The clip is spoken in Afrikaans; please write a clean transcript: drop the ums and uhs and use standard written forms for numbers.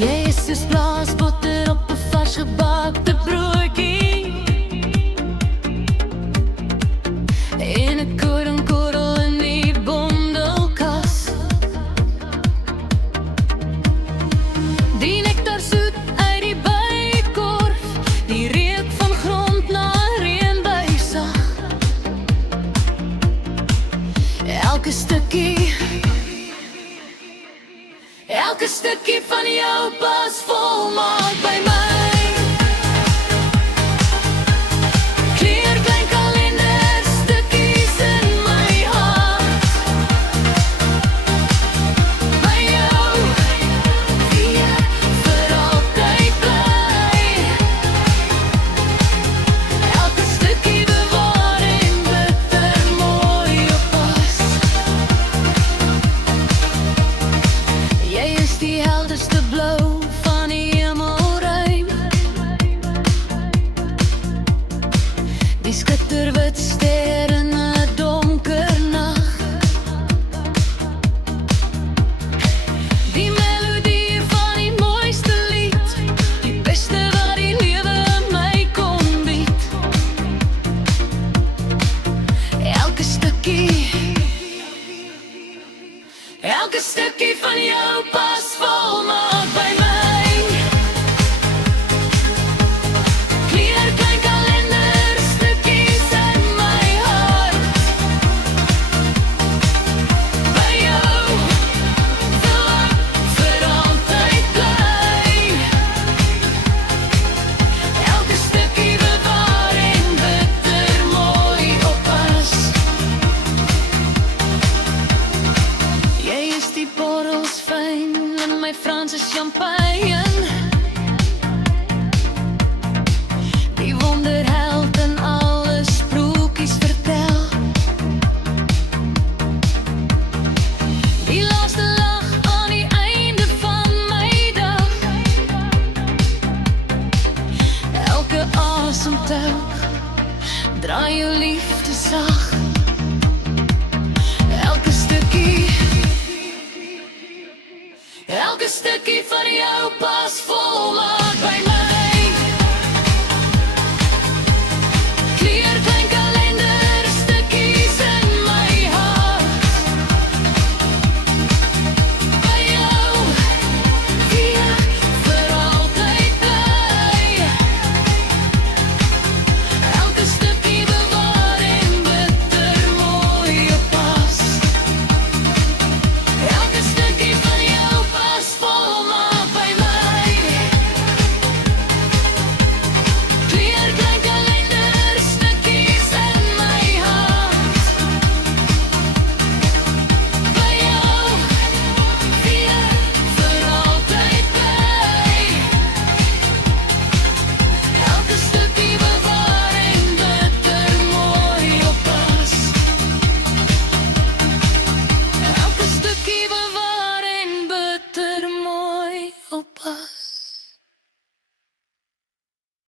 Jy is soos blaasbotter op 'n vars gebakte broodjie en 'n koringkorrel in die bondelkas. Die nektar soet uit die bykorf, die reuk van grond na reënbuisag. Elke stukkie van jou pas volmaak by my. Kleurklein kalender, stukkies in my hart. By jou, wie ek vir altyd bly. Elke stukkie bewaar en bitter mooi oppas. Jy is die helderste blou van die hemelruim, die skitterwit ster in 'n donker nag. Die melodie van die mooiste lied, die beste wat die lewe my kon bied. Elke stukkie van jou pas volmaak by my. Kleurklein kalender, stukkies in my hart. By jou wil ek vir altyd bly. Elke stukkie bewaar en bitter mooi oppas. Jy is die borrels fyn in my Franse champagne, die wonderheld en alle sprokies vertel. Die laaste lag aan die einde van my dag. Elke asemteug draai jou liefde sag. Elke stukkie van jou pas volmaak by my.